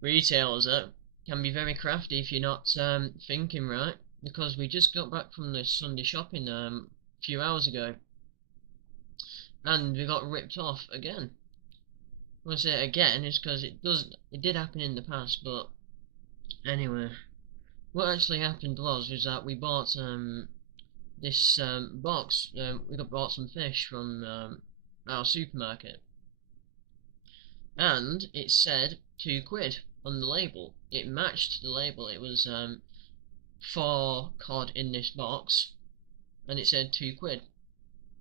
retailers can be very crafty if you're not thinking right. Because we just got back from the Sunday shopping a few hours ago, and we got ripped off again. When I say again, it's because it did happen in the past, but anyway, what actually happened was that we bought this box. We got bought some fish from our supermarket, and it said £2 on the label. It matched the label. It was 4 cod in this box, and it said £2.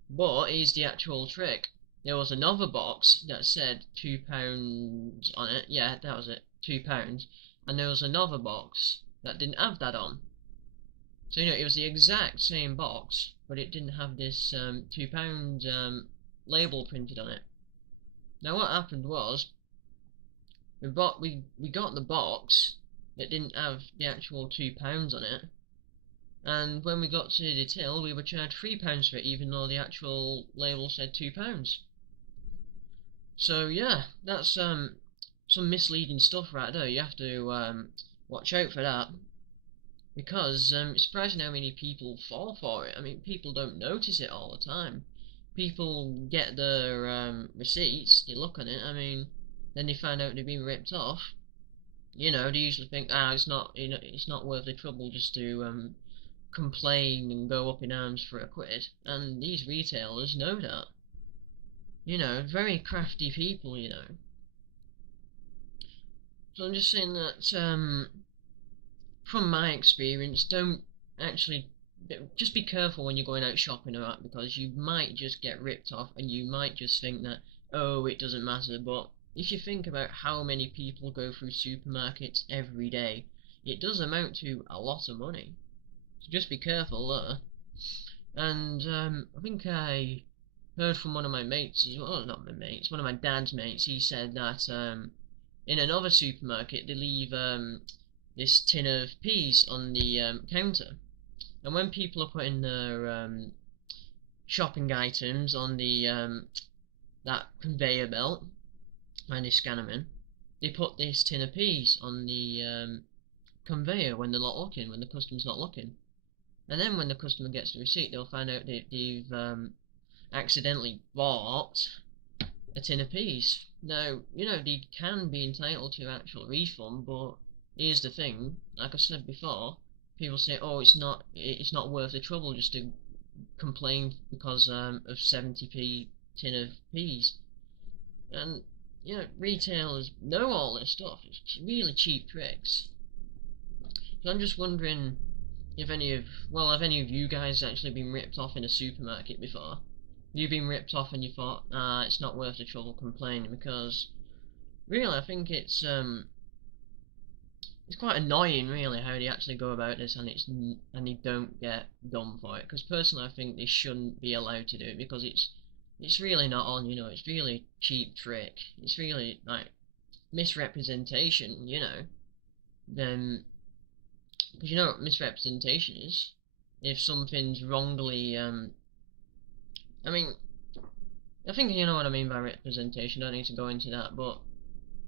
But here's the actual trick. There was another box that said £2 on it. Yeah, that was it, £2. And there was another box that didn't have that on. So it was the exact same box, but it didn't have this £2 label printed on it. Now what happened was we got the box that didn't have the actual £2 on it, and when we got to the till we were charged £3 for it, even though the actual label said £2. So yeah, that's some misleading stuff right there. You have to watch out for that, because it's surprising how many people fall for it. I mean, people don't notice it all the time. People get their receipts, they look on it, I mean, then they find out they've been ripped off. They usually think, it's not, it's not worth the trouble just to complain and go up in arms for £1. And these retailers know that. Very crafty people. So I'm just saying that from my experience, don't actually just be careful when you're going out shopping, alright, because you might just get ripped off and you might just think that, oh, it doesn't matter. But if you think about how many people go through supermarkets every day, it does amount to a lot of money. So just be careful there. And I think I heard from one of my mates as well, not my mates, one of my dad's mates. He said that in another supermarket they leave this tin of peas on the counter, and when people are putting their shopping items on the that conveyor belt, when they scan them in, they put this tin of peas on the conveyor when they're not looking, when the customer's not looking. And then when the customer gets the receipt, they'll find out that they've accidentally bought a tin of peas. Now, they can be entitled to actual refund, but here's the thing, like I said before, people say, oh, it's not worth the trouble just to complain because of 70p tin of peas. And retailers know all this stuff. It's really cheap tricks. So I'm just wondering if have any of you guys actually been ripped off in a supermarket before? Have you been ripped off and you thought, it's not worth the trouble complaining? Because really, I think it's quite annoying, really, how they actually go about this, and they don't get done for it. Because personally, I think they shouldn't be allowed to do it, because it's really not on. It's really cheap trick. It's really like misrepresentation. Then because what misrepresentation is, if something's wrongly I mean, I think you know what I mean by representation. Don't need to go into that, but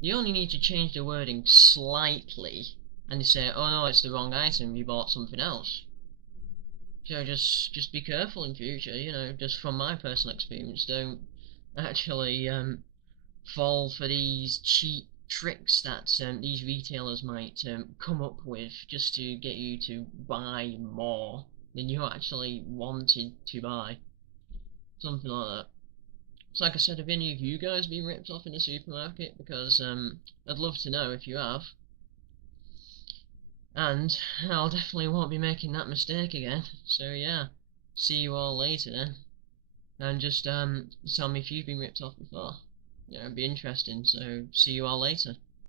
you only need to change the wording slightly, and you say, oh no, it's the wrong item, you bought something else. So just be careful in future. Just from my personal experience, don't actually fall for these cheap tricks that these retailers might come up with just to get you to buy more than you actually wanted to buy. Something like that. So like I said, have any of you guys been ripped off in a supermarket? Because I'd love to know if you have. And I'll definitely won't be making that mistake again. So yeah, see you all later then. And just tell me if you've been ripped off before. It'd be interesting. So see you all later.